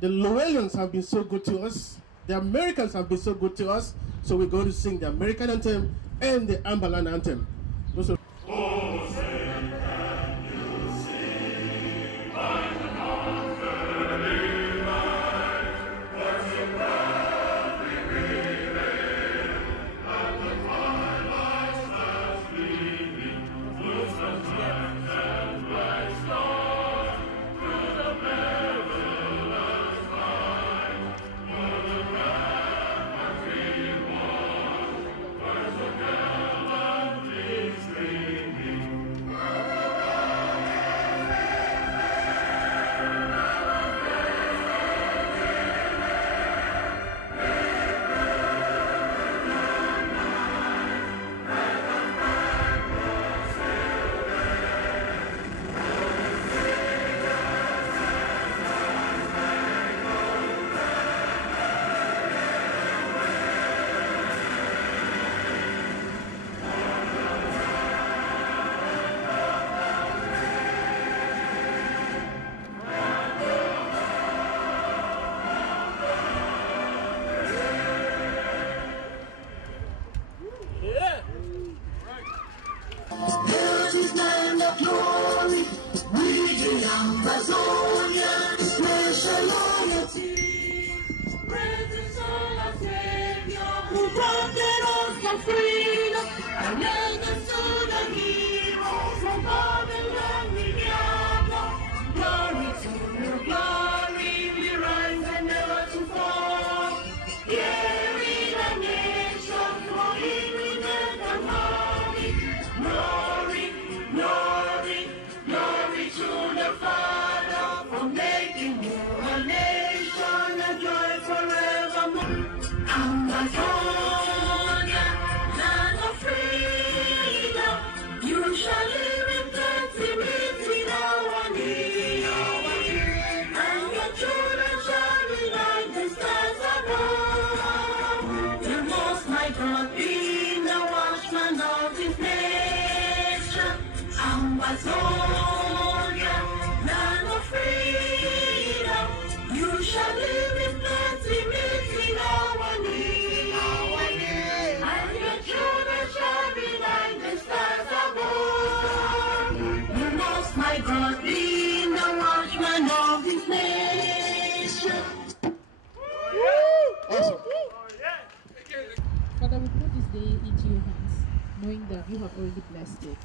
The Lowellians have been so good to us. The Americans have been so good to us. So we're going to sing the American anthem and the Ambaland anthem. Those are glory, we the Ambazonia, special loyalty, presence of our Savior, who granted us the freedom, and led us to the heroes from Babylon we gather. Glory to your glory, we rise and never to fall. Here in the nation, for in we live and harmony. Glory, glory, glory to the Father for making you a nation and joy forevermore. Ambazonia, land of freedom, you shall live in plenty with our need, and your children shall be like the stars above. The Most High God be the watchman of His nation. Ambazonia, land of freedom, you shall live in plenty, meeting our need, and your children shall be like the stars above. The Most High God be the watchman of His nation. awesome. Father, we put this day into your hands, knowing that you have already blessed it,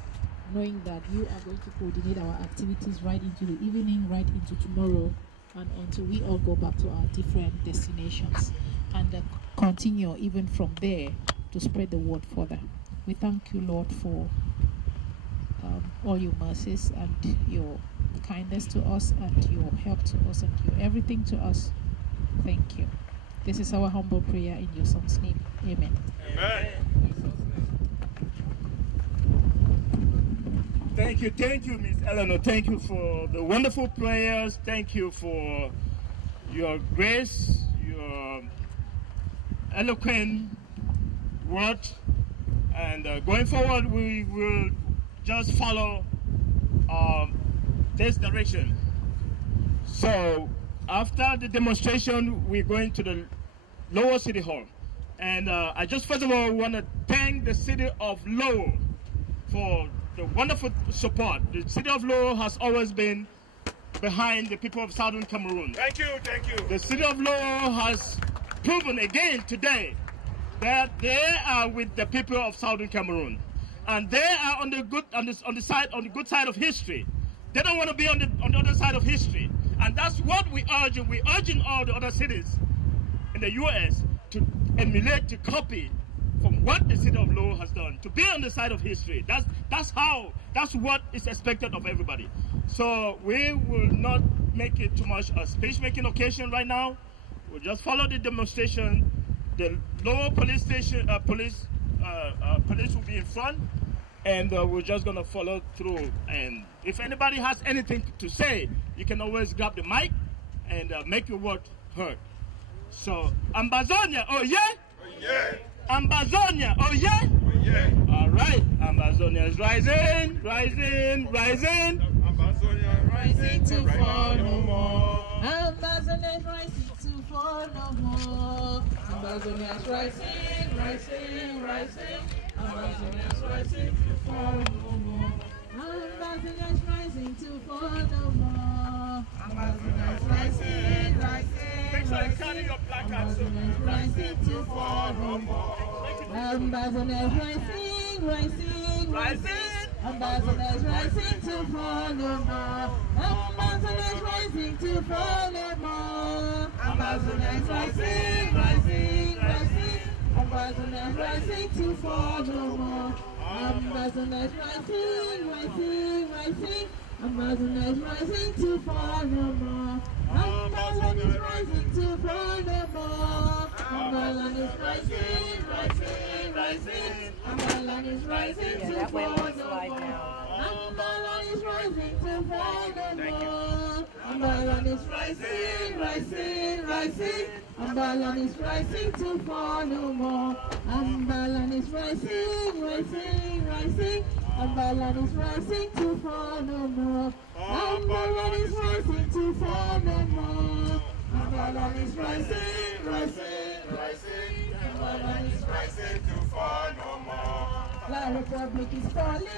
knowing that you are going to coordinate our activities right into the evening, right into tomorrow, and until we all go back to our different destinations, and continue even from there to spread the word further. We thank you, Lord, for all your mercies and your kindness to us and your help to us and your everything to us. Thank you. This is our humble prayer in your Son's name. Amen. Amen. Thank you, Miss Eleanor. Thank you for the wonderful prayers. Thank you for your grace, your eloquent words. And going forward, we will just follow this direction. So after the demonstration, we're going to the Lowell City Hall. And I just first of all want to thank the city of Lowell for the wonderful support. The city of Lowell has always been behind the people of Southern Cameroon. Thank you, thank you. The city of Lowell has proven again today that they are with the people of Southern Cameroon, and they are on the good side of history. They don't want to be on the other side of history, and that's what we urge. We urging all the other cities in the U.S. to emulate, to copy from what the city of Lowell has done, to be on the side of history. That's what is expected of everybody. So we will not make it too much a speech-making occasion right now. We'll just follow the demonstration. The Lowell police station, police will be in front, and we're just gonna follow through. And if anybody has anything to say, you can always grab the mic and make your word heard. So, Ambazonia, oh yeah? Oh yeah. Ambazonia, oh yeah? Oh yeah. All right, Ambazonia is rising, rising, rising. Ambazonia rising to fall no more. Ambazonians rising to fall no more. Ambazonians rising, rising, rising. Ambazonians rising to fall no more. Ambazonians rising to fall no more. Ambazonians rising, rising. Make sure you carry your placard. Ambazonians rising to fall no more. Ambazonians rising, rising, rising. Ambazonians rising to fall no more. Ambazonians rising to fall no more. Ambazonians rising, rising, rising. Ambazonians rising to fall no more. Ambazonians rising, rising, rising. Ambazonians rising to fall no more. Ambazonians rising to fall no more. Ambazonians rising, rising, rising. Ambazonians rising to fall no more. Ambazonians rising to fall no more. Ambazonians rising, rising, rising. Ambazonians rising to fall no more. Ambazonians rising, rising, rising. Ambazonians rising to fall no more. Ambazonians rising to fall no more. Ambazonians rising, rising, rising. Ambazonians rising to fall no more. La Republic is falling,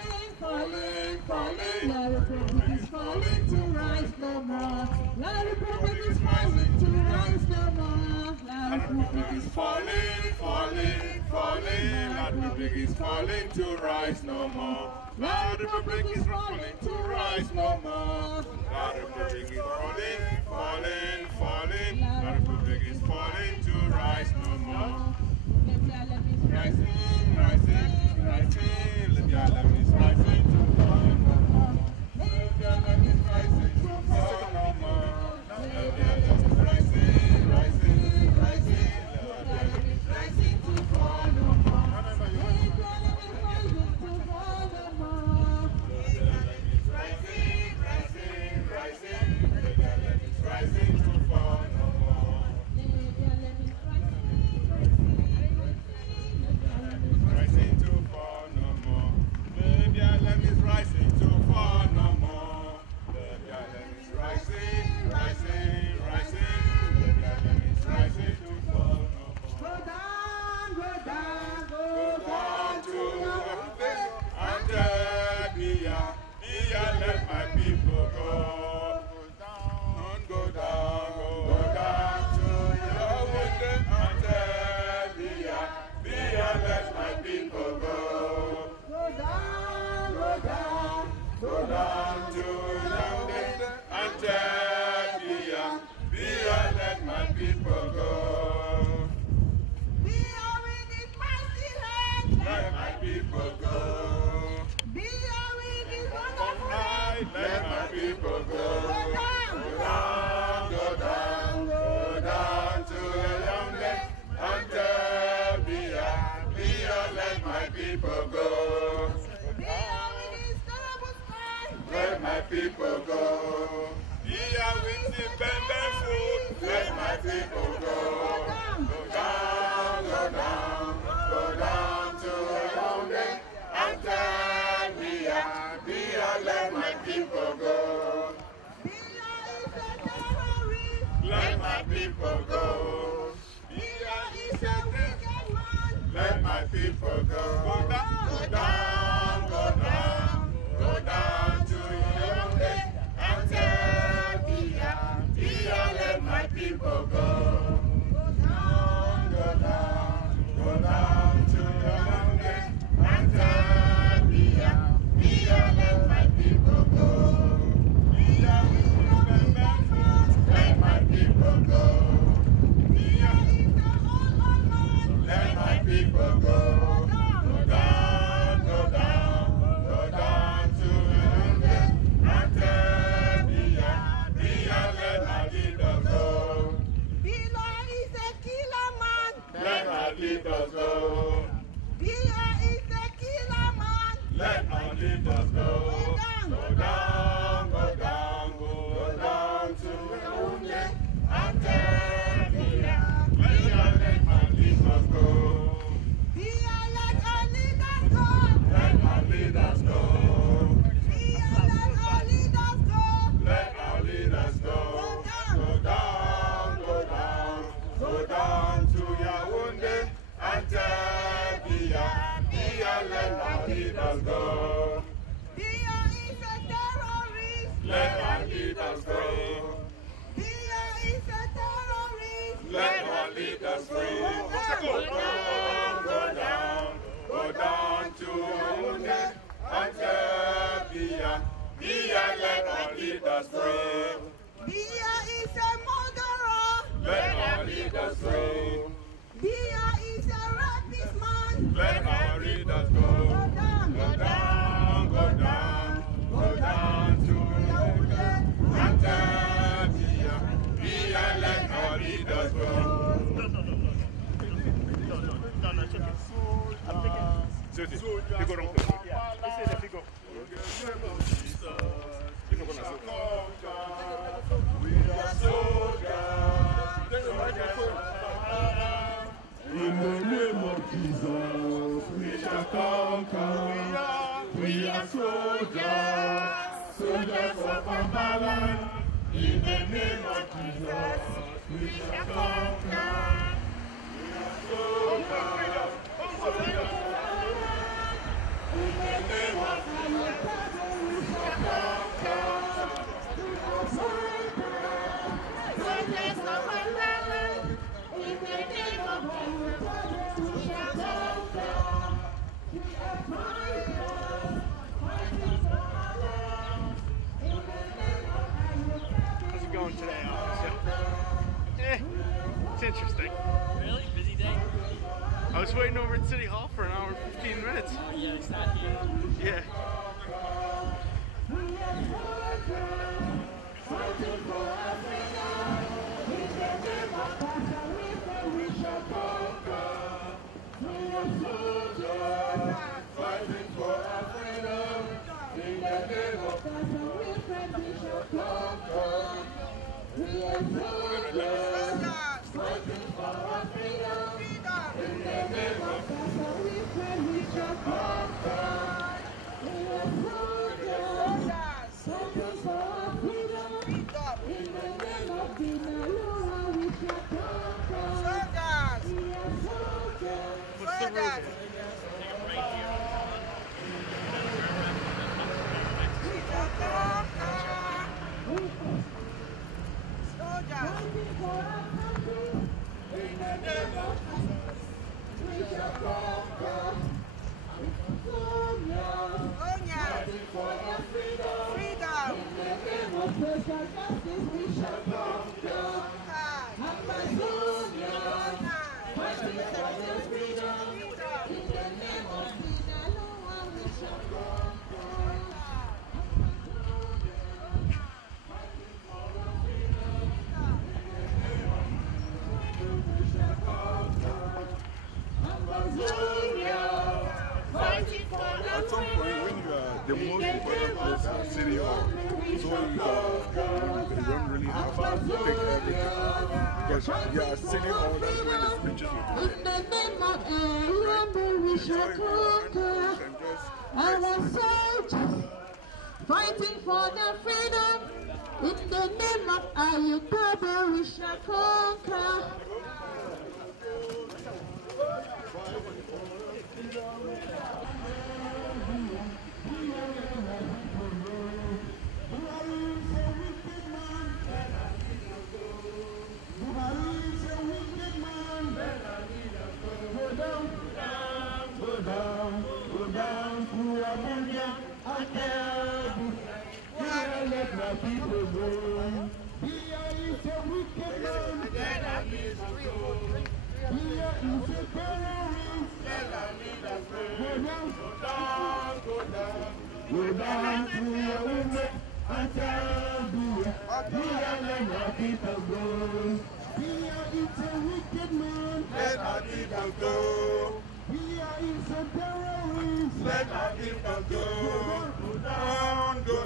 falling, falling. La Republic is falling to rise no more. La Republic is falling to rise no more. La Republic is falling, falling, falling. La Republic is falling to rise no more. La Republic is falling to rise no more. La Republic is falling, falling, falling. La Republic is falling to rise no more. Rising, rising, rising. Libya left is rising to fall no more. Libya left is rising to fall no more. Libya left is rising, rising, rising. Libya left is rising to fall no more. Libya left is rising to fall no more. Libya left is rising, rising, rising. Libya left is rising to fall no more. Libya left is rising to fall no more. Libya left is rising to fall no more. Libya left is rising, rising, rising. Libya left is rising to fall no more. Go down, go down, go down to Lowell and Biya, Biya, let my people go. Go down, go down to Lowell and Biya, Biya, let my people go. Go down, go down, go down to Lowell and Biya, Biya, let my people go. Biya, we need mercy, let my people go. Biya, we need wonderful, let my people go. Go down, go down, go down to Lowell and Biya, Biya, let my people go. Biya, we need terrible sky, let my people go. Biya, with the bamboo food, let my people go. Go down, go down, go down to Lowell and Biya, Biya, let my people go. Biya is a terrorist, let my people go. Biya is a wicked man, let my people go. Go down, go down, go down, go down to Lowell and Biya, Biya, let my people go. Go down, go down, go down to Lowell and Biya, Biya, let my people go. Biya, let my people go. Biya is a old man, let my people go. Go down, go free. Go down to Yaoundé and tell Biya, let our leaders free. Biya is a murderer. Let our leaders free. Biya is a rapist man. Let our leaders go. Go down to Yaoundé and tell Biya, let our leaders go. No, it's okay. I'm thinking. Figo wrong. Yeah, let's say the Figo. We are soldiers. In the name of Jesus, we shall conquer. We are soldiers, soldiers of Ambazonia. In the name of Jesus, we shall conquer. We are soldiers, soldiers. In the name of Jesus, we shall conquer. We are soldiers, soldiers of Ambazonia. In the name of Jesus, we shall conquer. We are fighters, fighting for our land. In the name of Jesus. How's it going today, officer? It's interesting. Really? Busy day? I was waiting over at City Hall for an hour and 15 minutes. Yeah, it's not here. Yeah. Fighting for our freedom. In the name of Jesus, we shall conquer. We are soldiers, fighting for our freedom. In the name of Jesus, we shall conquer. We are soldiers, fighting for our freedom. In the name of Jesus, we shall conquer. We are soldiers, fighting for our freedom. In the name of Jesus, we shall conquer. We are soldiers. What's the rule? Fighting for our country. In the name of Jesus, we shall conquer. Soldiers, fighting for our freedom. In the name of social justice, we shall conquer. Ambazonia, fighting for our freedom. In the name of Jesus, we shall conquer. At some point, when you are the most important place in the city hall, so you don't really have to take everything. Because you are city hall, that's when the speeches will be. In the name of Allah, we shall conquer. Our soldiers fighting for their freedom. In the name of Allah, we shall conquer. Go down to Abuja and tell let my people go. Biya is a wicked man. Let our leaders go. Biya is a terrorist. Let our leaders go. Go down to Yaoundé and tell Biya let my people go. Biya is a wicked man. Let our leaders go. Biya is a terrorist. Let our people go. Go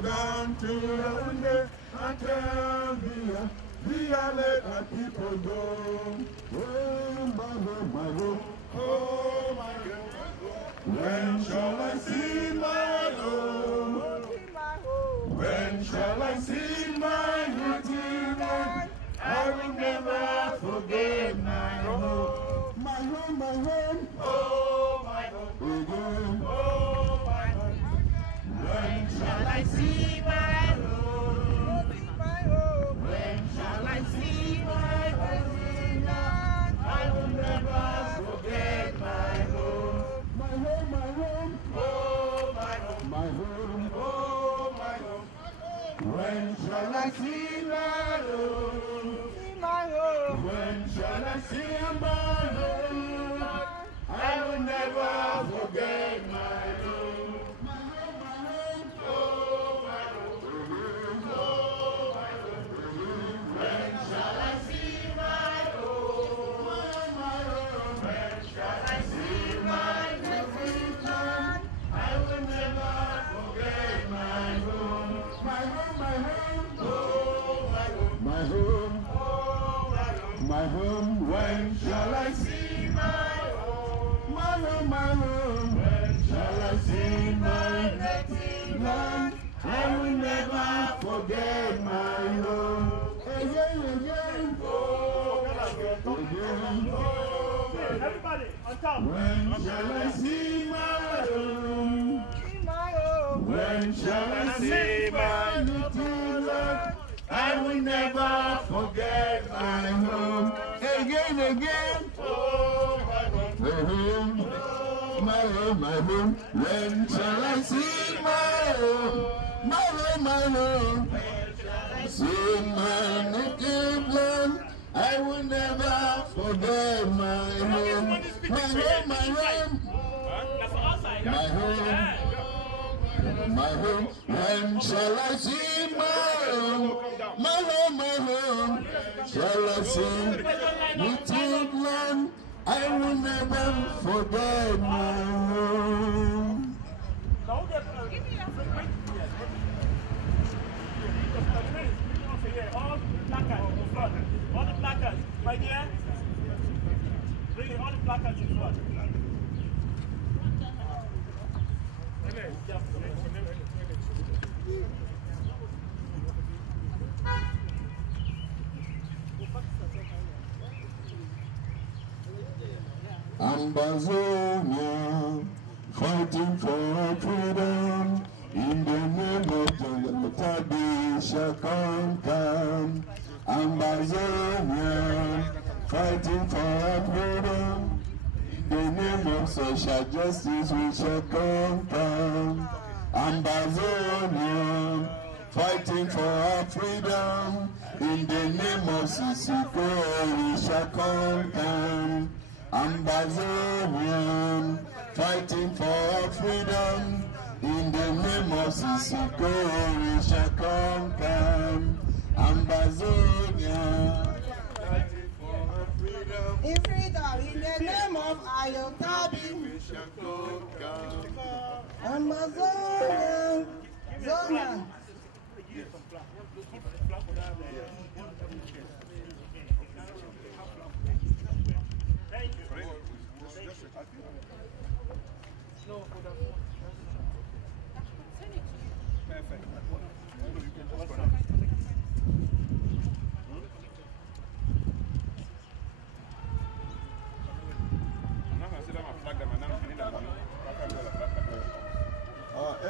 down to Yaoundé and tell Biya let our people go. Oh my home, oh my God. When shall I see my home? When shall I see my native land? I will never forget my home. My home, oh my home, again. Oh my home. When shall I see my home? When shall I see my home? When shall I see my home? When shall I see my home? I will never forget my home. Oh, my home. Oh, my home. When shall I see my home? When shall I see my native land? I will never forget my home. My home, my home. Oh, my home. My home. My home, when shall I see my home? My home, my home, when shall I see my native land? I will never forget my home. Again, again, Everybody, on top. when shall I see my home? When shall I see my native land? I will never forget my home. Again, again. Oh, my home. My home, my home. When shall I see my home? My home, my home. See my native land. I will never forget my home. My home, my home. My home. My home, when shall I see my home? My home, my home, shall I see native land? I will never forget my home. All the placards, right here. Bring all the placards in front. Ambazonia, fighting for freedom, in the name of the Tabi shall come. Ambazonia, fighting for freedom, in the name of social justice we shall come. Ambazonia, fighting for our freedom, in the name of Sisiko we shall come. Ambazonia, fighting for our freedom, in the name of Sisiko we shall come. Ambazonia, fighting for our freedom, In freedom, in the name of Ayotabi, we shall come. Ambazonia, Zona.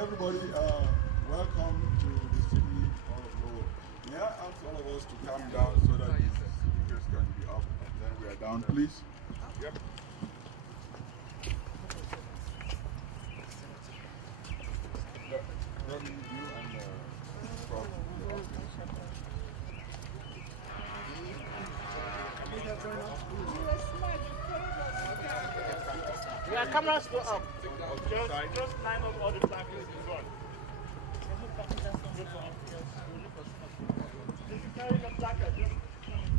Everybody, welcome to the city of Lowell. May I ask all of us to calm down so that the speakers can be up and then we are down, please? Yep. Robin, you and Prof. Yeah, cameras go up. Just line up all the placards in front. If you carry the placard, just come in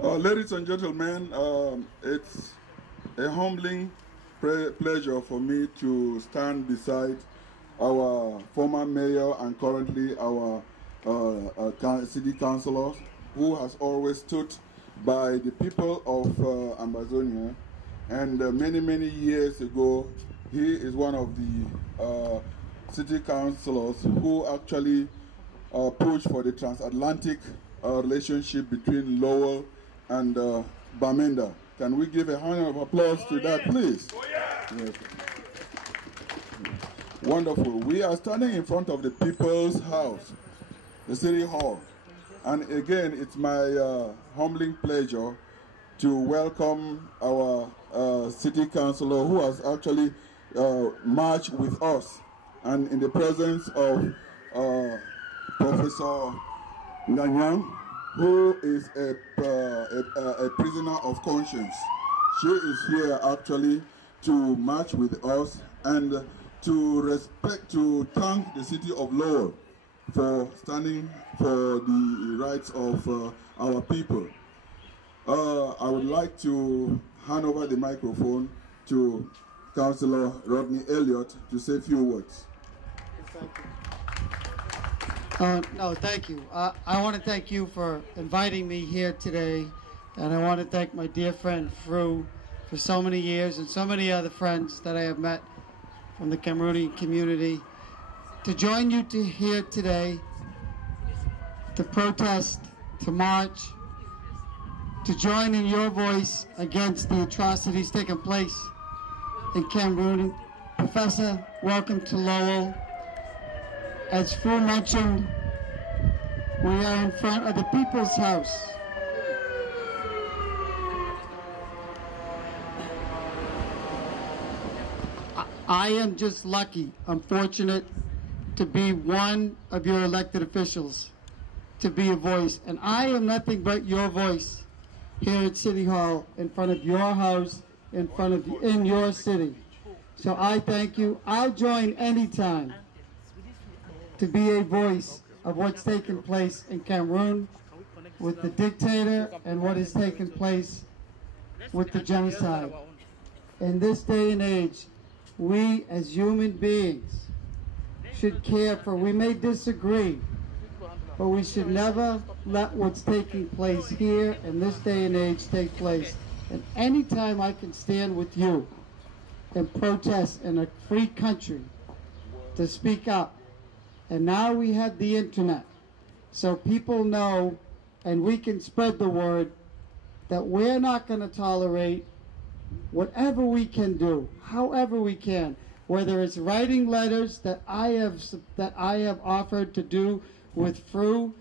front. Ladies and gentlemen, it's a humbling pleasure for me to stand beside our former mayor and currently our city councillor, who has always stood by the people of Ambazonia. And many years ago, he is one of the city councillors who actually pushed for the transatlantic relationship between Lowell and Bamenda. Can we give a hand of applause to that, please? Oh, yeah. Yes. Wonderful. We are standing in front of the People's House, the City Hall. And again, it's my humbling pleasure to welcome our city councillor who has actually marched with us, and in the presence of Professor Nganyang, who is a prisoner of conscience. She is here actually to march with us and to thank the city of Lowell for standing for the rights of our people. I would like to hand over the microphone to Councillor Rodney Elliott to say a few words. No, thank you. I want to thank you for inviting me here today, and I want to thank my dear friend Fru for so many years and so many other friends that I have met from the Cameroonian community to join you here today to protest, to march, to join in your voice against the atrocities taking place in Cameroon. Professor, welcome to Lowell. As Fru mentioned, we are in front of the People's House. I am just lucky, I'm fortunate to be one of your elected officials, to be a voice. And I am nothing but your voice here at City Hall, in front of your house, in your city. So I thank you. I'll join anytime to be a voice of what's taking place in Cameroon with the dictator and what is taking place with the genocide. In this day and age, we as human beings should care for, we may disagree, but we should never let what's taking place here in this day and age take place. And anytime I can stand with you and protest in a free country to speak up. And now we have the internet, so people know and we can spread the word that we're not going to tolerate whatever we can do, however we can, whether it's writing letters that I have offered to do with Fru,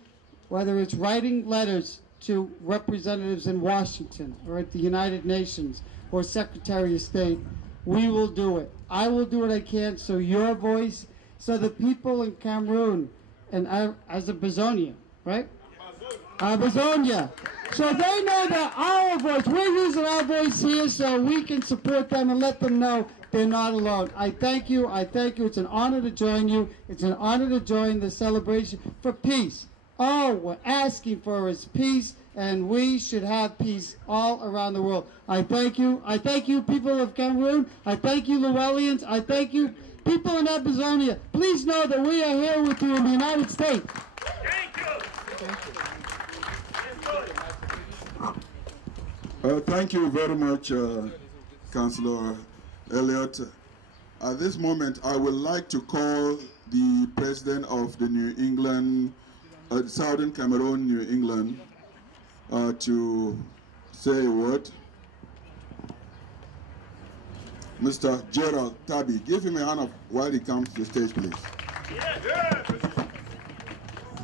whether it's writing letters to representatives in Washington or at the United Nations or Secretary of State, we will do it. I will do what I can, so your voice, so the people in Cameroon and Ambazonia, right? Ambazonia. So they know that our voice, we're using our voice here so we can support them and let them know they're not alone. I thank you. I thank you. It's an honor to join you. It's an honor to join the celebration for peace. All we're asking for is peace, and we should have peace all around the world. I thank you. I thank you, people of Cameroon. I thank you, Lowellians. I thank you, people in Ambazonia. Please know that we are here with you in the United States. Thank you. Thank you very much, Councillor Elliott. At this moment, I would like to call the President of the New England, Southern Cameroon, New England, to say a word. Mr. Gerald Tabi, give him a hand up while he comes to the stage, please.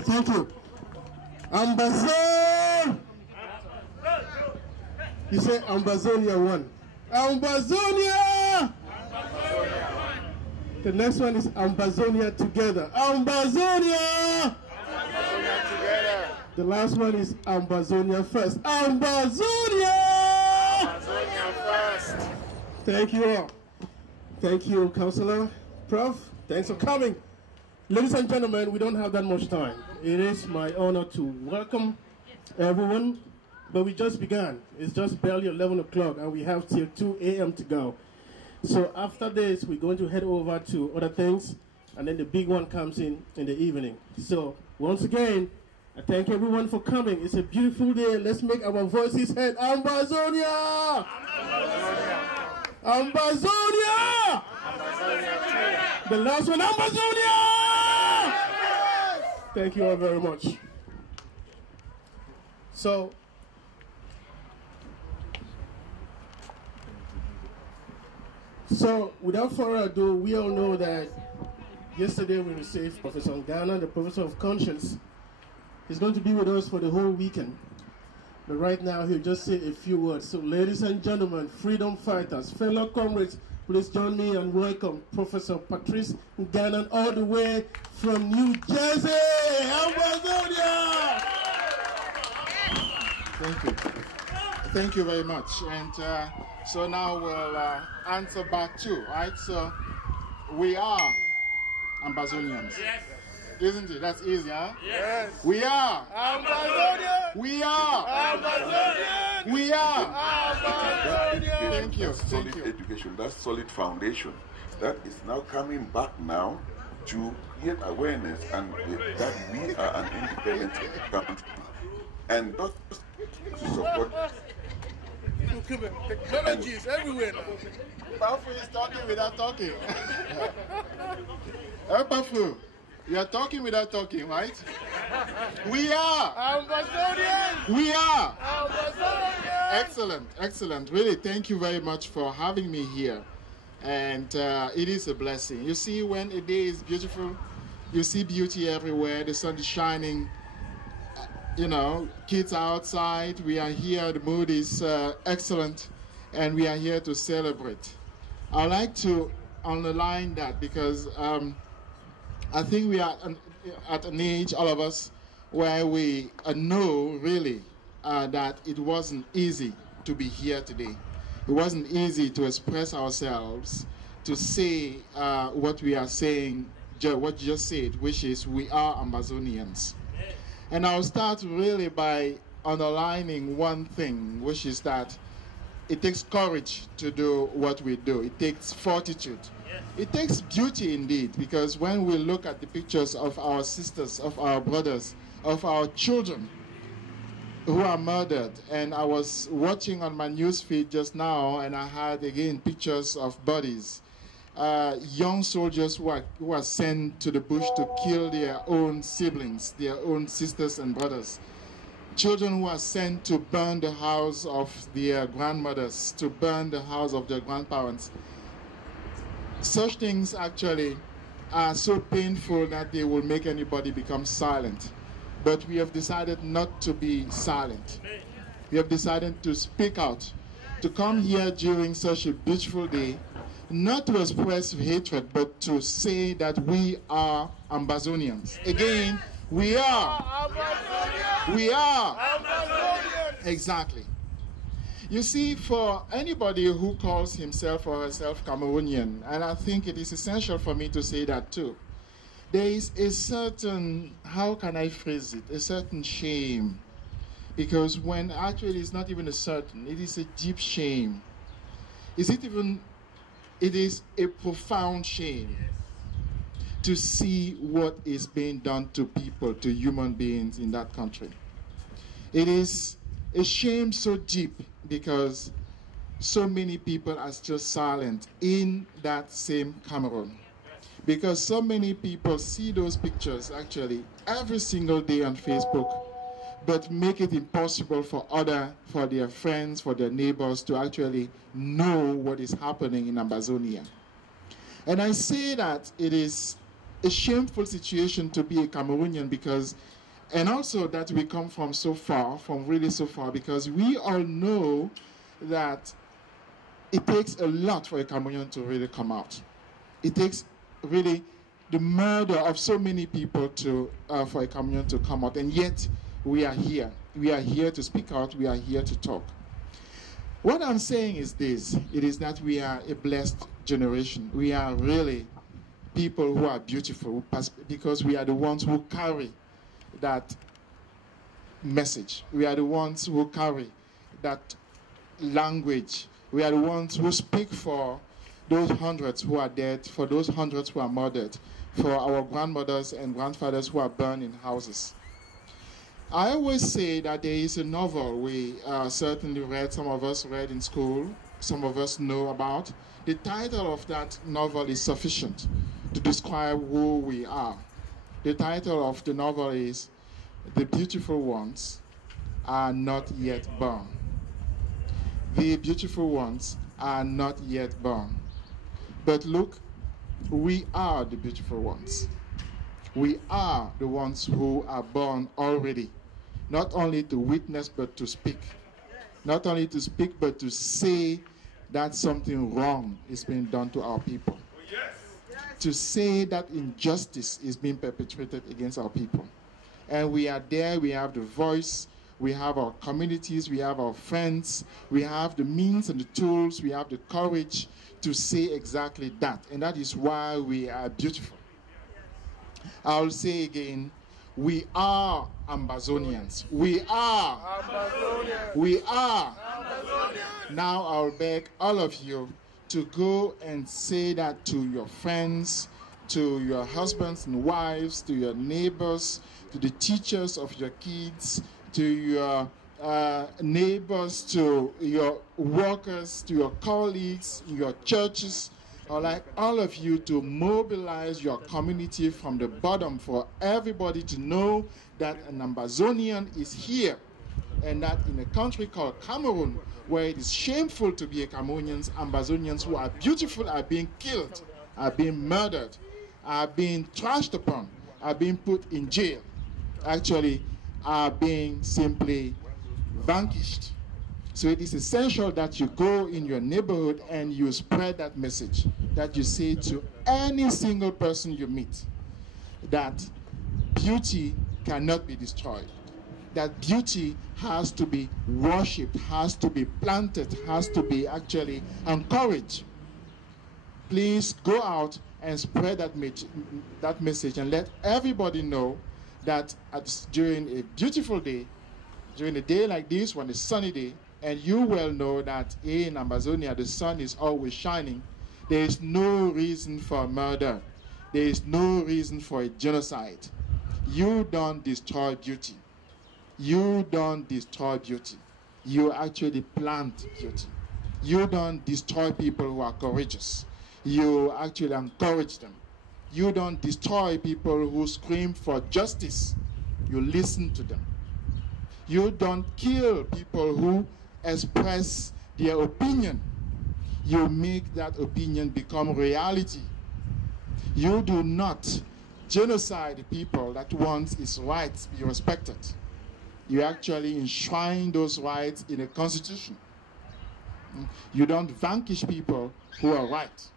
Thank you. Ambazonia! You say Ambazonia 1. Ambazonia! The next one is Ambazonia together. Ambazonia! Together. The last one is Ambazonia first. Ambazonia! First. Thank you all. Thank you, Councillor. Prof, thanks for coming. Ladies and gentlemen, we don't have that much time. It is my honor to welcome everyone, but we just began. It's just barely 11 o'clock and we have till 2 a.m. to go. So after this, we're going to head over to other things, and then the big one comes in the evening. So once again, I thank everyone for coming. It's a beautiful day. Let's make our voices heard. Ambazonia! Ambazonia! The last one, Ambazonia! Thank you all very much. So, without further ado, we all know that yesterday we received Professor Ngana, the Professor of Conscience. He's going to be with us for the whole weekend. But right now, he'll just say a few words. So, ladies and gentlemen, freedom fighters, fellow comrades, please join me and welcome Professor Patrice Gannon all the way from New Jersey, Ambazonia. Thank you. Thank you very much. And so now we'll answer back too, right? So we are Ambazonians. Yes. Isn't it? That's easy, huh? Yes. We are Ambazonians. We are Ambazonians. We are Ambazonians. Thank you. That solid Thank you. education, that solid foundation, that is now coming back now to create awareness and that we are an independent country. And not to support. Technology is everywhere now. Pafu is talking without talking. Pafu, you are talking without talking, right? We are Ambazonians. We are Ambazonians. Excellent, excellent. Really, thank you very much for having me here. And it is a blessing. You see, when a day is beautiful, you see beauty everywhere. The sun is shining. You know, kids are outside. We are here. The mood is excellent. And we are here to celebrate. I like to underline that because I think we are at an age, all of us, where we know really that it wasn't easy to be here today. It wasn't easy to express ourselves, to say what we are saying, what you just said, which is we are Ambazonians. And I'll start really by underlining one thing, which is that it takes courage to do what we do. It takes fortitude. It takes beauty indeed, because when we look at the pictures of our sisters, of our brothers, of our children who are murdered, and I was watching on my news feed just now, and I had again pictures of bodies, young soldiers who are sent to the bush to kill their own siblings, their own sisters and brothers. Children who are sent to burn the house of their grandmothers, to burn the house of their grandparents. Such things actually are so painful that they will make anybody become silent. But we have decided not to be silent. We have decided to speak out, to come here during such a beautiful day, not to express hatred, but to say that we are Ambazonians. Again, we are. We are. Exactly. You see, for anybody who calls himself or herself Cameroonian, and I think it is essential for me to say that too, there is a certain, how can I phrase it, a certain shame. Because when actually it's not even a certain, it is a deep shame. It is a profound shame to see what is being done to people, to human beings in that country. It is a shame so deep because so many people are still silent in that same Cameroon. Because so many people see those pictures actually every single day on Facebook, but make it impossible for their friends, for their neighbors to actually know what is happening in Ambazonia. And I say that it is a shameful situation to be a Cameroonian because, and also that we come from so far, from really so far, because we all know that it takes a lot for a Cameroonian to really come out. It takes really the murder of so many people for a Cameroonian to come out, and yet we are here. We are here to speak out. We are here to talk. What I'm saying is this. It is that we are a blessed generation. We are really people who are beautiful because we are the ones who carry that message. We are the ones who carry that language. We are the ones who speak for those hundreds who are dead, for those hundreds who are murdered, for our grandmothers and grandfathers who are burned in houses. I always say that there is a novel we certainly read, some of us read in school, some of us know about. The title of that novel is sufficient to describe who we are. The title of the novel is The Beautiful Ones Are Not Yet Born. The beautiful ones are not yet born. But look, we are the beautiful ones. We are the ones who are born already not only to witness, but to speak. Not only to speak, but to say that something wrong is being done to our people. To say that injustice is being perpetrated against our people. And we are there, we have the voice, we have our communities, we have our friends, we have the means and the tools, we have the courage to say exactly that. And that is why we are beautiful. I'll say again, we are Ambazonians. We are. Ambazonians. We are. Ambazonians. Now I'll beg all of you to go and say that to your friends, to your husbands and wives, to your neighbors, to the teachers of your kids, to your neighbors, to your workers, to your colleagues, your churches. I'd like all of you to mobilize your community from the bottom for everybody to know that an Ambazonian is here, and that in a country called Cameroon, where it is shameful to be a Cameroonian, Ambazonians who are beautiful are being killed, are being murdered, are being trashed upon, are being put in jail, actually are being simply vanquished. So it is essential that you go in your neighborhood and you spread that message, that you say to any single person you meet that beauty cannot be destroyed, that beauty has to be worshipped, has to be planted, has to be actually encouraged. Please go out and spread that message and let everybody know that during a beautiful day, during a day like this, when it's a sunny day, and you well know that in Ambazonia the sun is always shining, there is no reason for murder. There is no reason for a genocide. You don't destroy beauty. You don't destroy beauty. You actually plant beauty. You don't destroy people who are courageous. You actually encourage them. You don't destroy people who scream for justice. You listen to them. You don't kill people who express their opinion. You make that opinion become reality. You do not genocide people that want its rights be respected. You actually enshrine those rights in a constitution. You don't vanquish people who are right.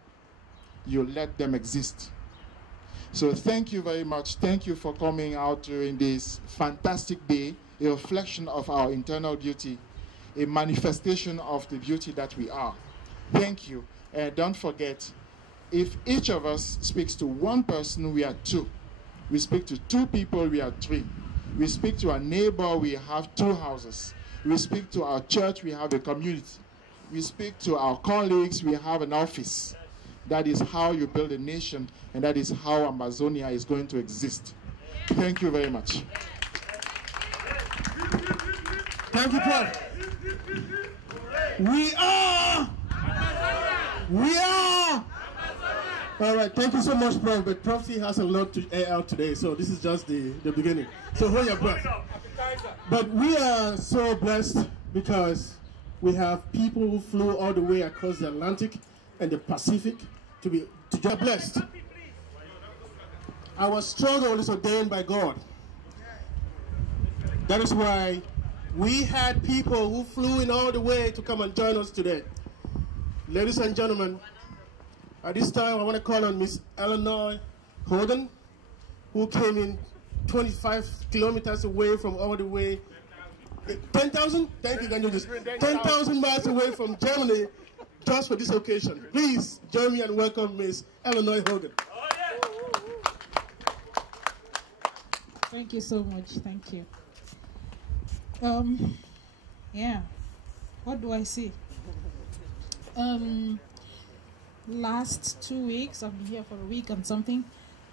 You let them exist. So thank you very much. Thank you for coming out during this fantastic day, a reflection of our internal beauty, a manifestation of the beauty that we are. Thank you. And don't forget, if each of us speaks to one person, we are two. We speak to two people, we are three. We speak to our neighbor, we have two houses. We speak to our church, we have a community. We speak to our colleagues, we have an office. That is how you build a nation, and that is how Ambazonia is going to exist. Thank you very much. Thank you, Prof. We are. All right, thank you so much, Prof. But Prof has a lot to air out today, so this is just the beginning. So hold your breath. But we are so blessed because we have people who flew all the way across the Atlantic and the Pacific to get blessed. Our struggle is ordained by God. That is why we had people who flew in all the way to come and join us today. Ladies and gentlemen, at this time I want to call on Miss Eleanor Hogan, who came in 25 kilometers away from all the way, 10,000? Thank you, can you just 10,000 miles away from Germany just for this occasion. Please join me and welcome Miss Eleanor Hogan. Thank you so much. Thank you. Yeah. What do I say? Last 2 weeks, I've been here for a week and something.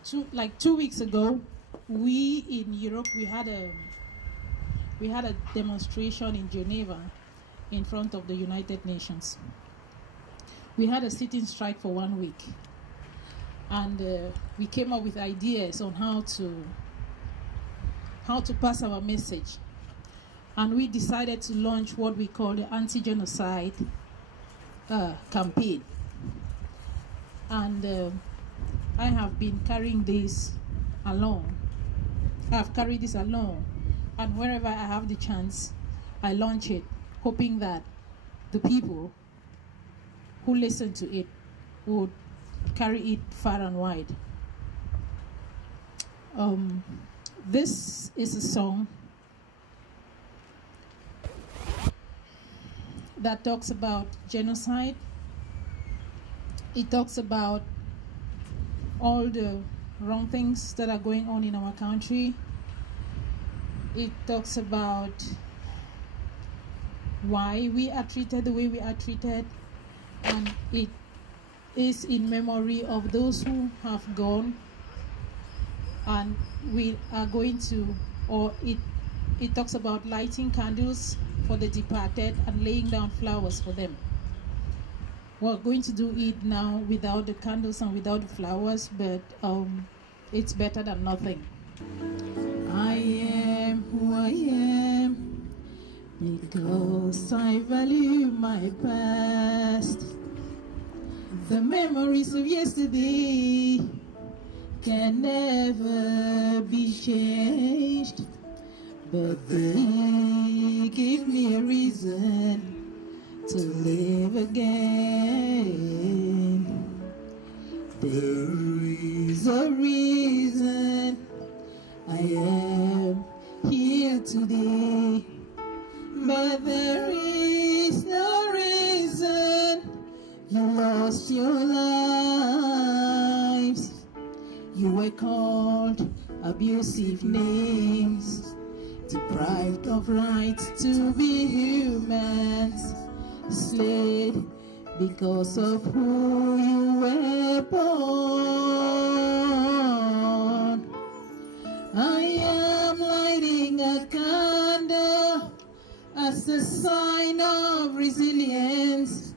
2 weeks ago, we in Europe we had a demonstration in Geneva in front of the United Nations. We had a sitting strike for 1 week, and we came up with ideas on how to pass our message. And we decided to launch what we call the anti-genocide campaign. And I have been carrying this along. I have carried this along and wherever I have the chance, I launch it, hoping that the people who listen to it would carry it far and wide. This is a song that talks about genocide. It talks about all the wrong things that are going on in our country. It talks about why we are treated the way we are treated, and it is in memory of those who have gone, and we are going to, or it talks about lighting candles for the departed and laying down flowers for them. We're going to do it now without the candles and without the flowers, but it's better than nothing. I am who I am because I value my past. The memories of yesterday can never be changed, but they give me a reason to live again. There is a reason I am here today, but there is no reason you lost your lives. You were called abusive names, deprived of rights to be humans, slayed because of who you were born. I am lighting a candle as a sign of resilience.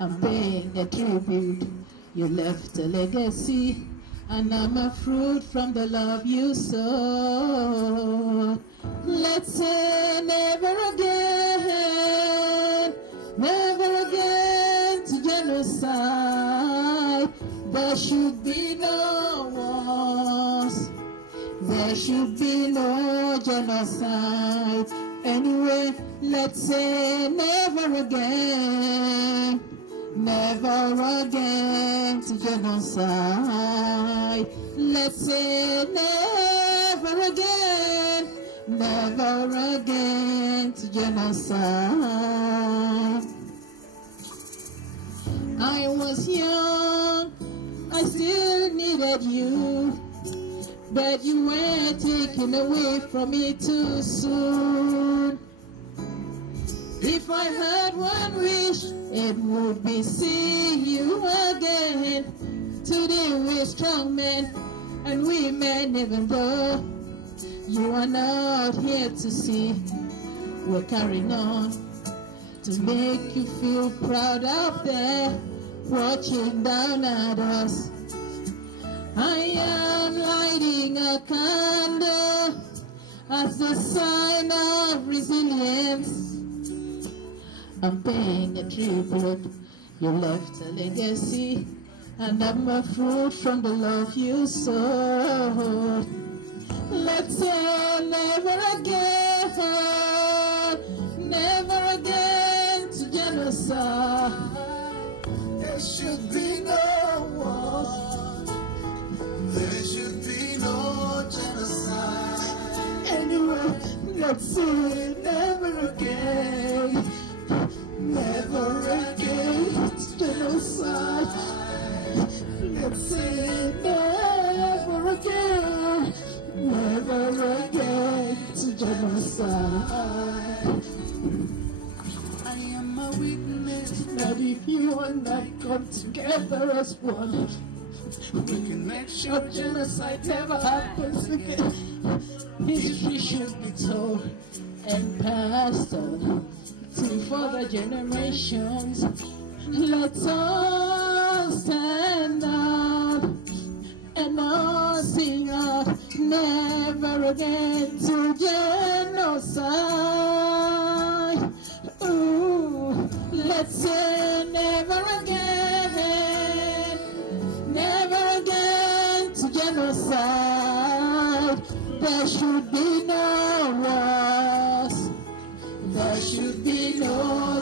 I'm paying a tribute. You left a legacy, and I'm a fruit from the love you sowed. Let's say never again, never again to genocide. There should be no wars, there should be no genocide. Anyway, let's say never again, never again to genocide. Let's say never again, never again to genocide. I was young, I still needed you, but you were taken away from me too soon. If I had one wish, it would be seeing you again. Today we're strong men and women, even though you are not here to see. We're carrying on to make you feel proud out there, watching down at us. I am lighting a candle as a sign of resilience. I'm paying a tribute. You left a legacy, and I'm a fruit from the love you sowed. Let's say never again, never again to genocide. There should be no war, there should be no genocide. Anyway, let's say never again, never again to genocide. Let's say never again, never again to genocide. I am a witness that if you and I come together as one, we can make sure genocide never happens again. History should be told and passed on to further generations. Let's all stand up and all sing out, never again to genocide. Ooh, let's say never again, never again to genocide. There should be no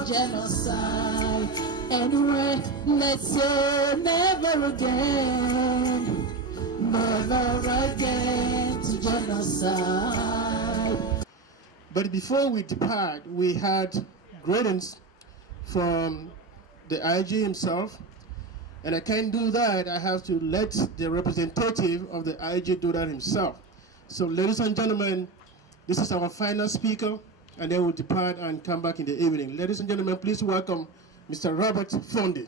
genocide. Anyway, let's say never again, never again to genocide. But before we depart, we had greetings from the IG himself, and I can't do that. I have to let the representative of the IG do that himself. So ladies and gentlemen, this is our final speaker, and then we'll depart and come back in the evening. Ladies and gentlemen, please welcome Mr. Robert Fondi.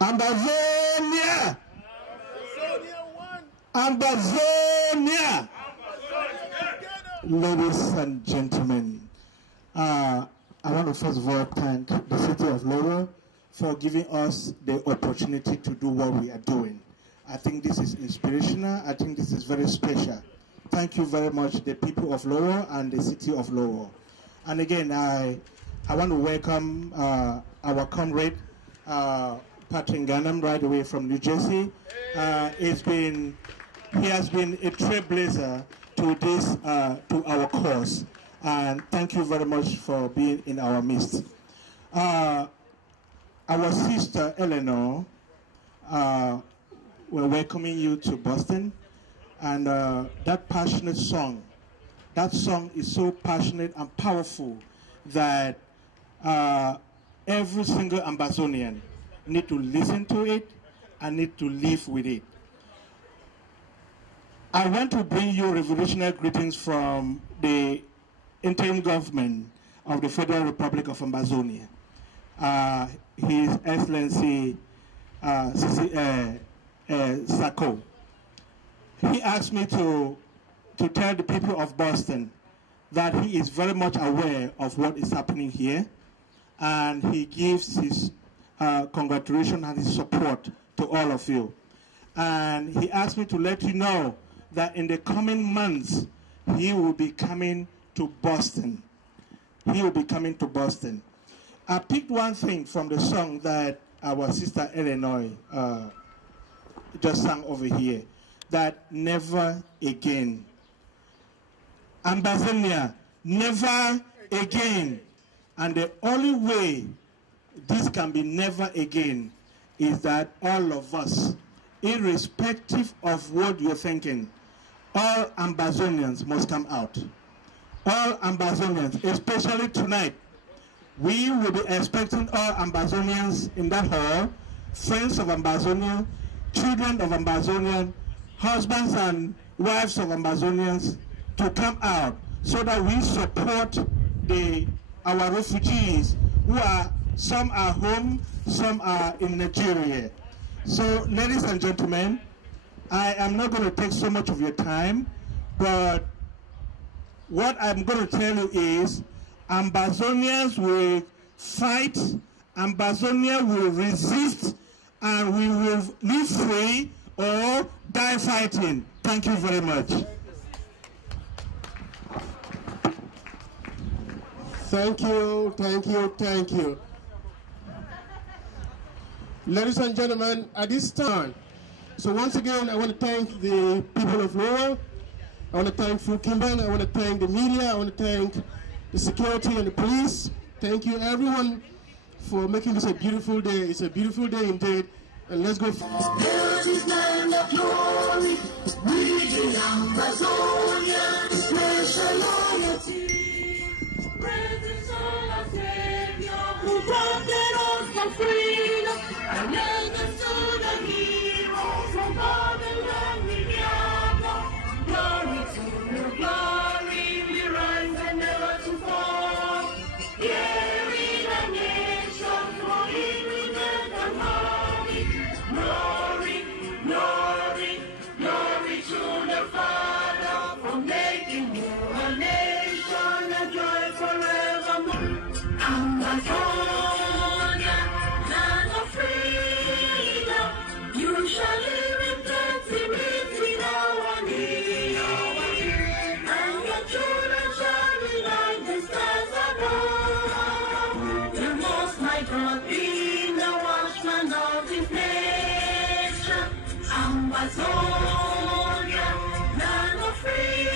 Ambazonia! Ambazonia! Ladies and gentlemen, I want to first of all thank the city of Lowell for giving us the opportunity to do what we are doing. I think this is inspirational. I think this is very special. Thank you very much, the people of Lowell and the city of Lowell. And again, I want to welcome our comrade, Patrick Ganam, right away from New Jersey. He has been a trailblazer to this, to our cause. And thank you very much for being in our midst. Our sister Eleanor, we're welcoming you to Boston. And that passionate song, that song is so passionate and powerful that every single Ambazonian need to listen to it and need to live with it. I want to bring you revolutionary greetings from the interim government of the Federal Republic of Ambazonia. His Excellency Sako. He asked me to tell the people of Boston that he is very much aware of what is happening here, and he gives his congratulations and his support to all of you. And he asked me to let you know that in the coming months, he will be coming to Boston. He will be coming to Boston. I picked one thing from the song that our sister Eleanor just sang over here, that never again. Ambazonia, never again. And the only way this can be never again is that all of us, irrespective of what you're thinking, all Ambazonians must come out. All Ambazonians, especially tonight. We will be expecting all Ambazonians in that hall, friends of Ambazonia, children of Ambazonian, husbands and wives of Ambazonians to come out so that we support our refugees who are, some are home, some are in Nigeria. So, ladies and gentlemen, I am not going to take so much of your time, but what I'm going to tell you is Ambazonians will fight, Ambazonia will resist, and we will live free or die fighting. Thank you very much. Thank you, thank you, thank you. Ladies and gentlemen, at this time, so once again, I want to thank the people of Lowell. I want to thank Kimban. I want to thank the media. I want to thank the security and the police. Thank you, everyone, for making this a beautiful day. It's a beautiful day indeed. And let's go. There is land of glory, we the Ambazonia, nation loyalty. Praise the soul of Savior, who granted us the freedom, and led us to the heroes from Babylon we gather. Glory to your glory, we rise and never to fall. Here in a nation, for in and harmony. Glory, glory, glory to the Father for making you a nation and joy forevermore. Amazonia, land of freedom, you shall live in plenty with our need. And your children shall be like the stars above. The Most High God being the watchman of His nation. Amazonia, land of freedom.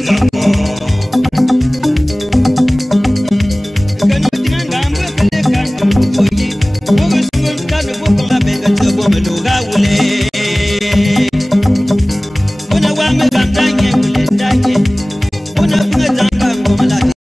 Cameroun.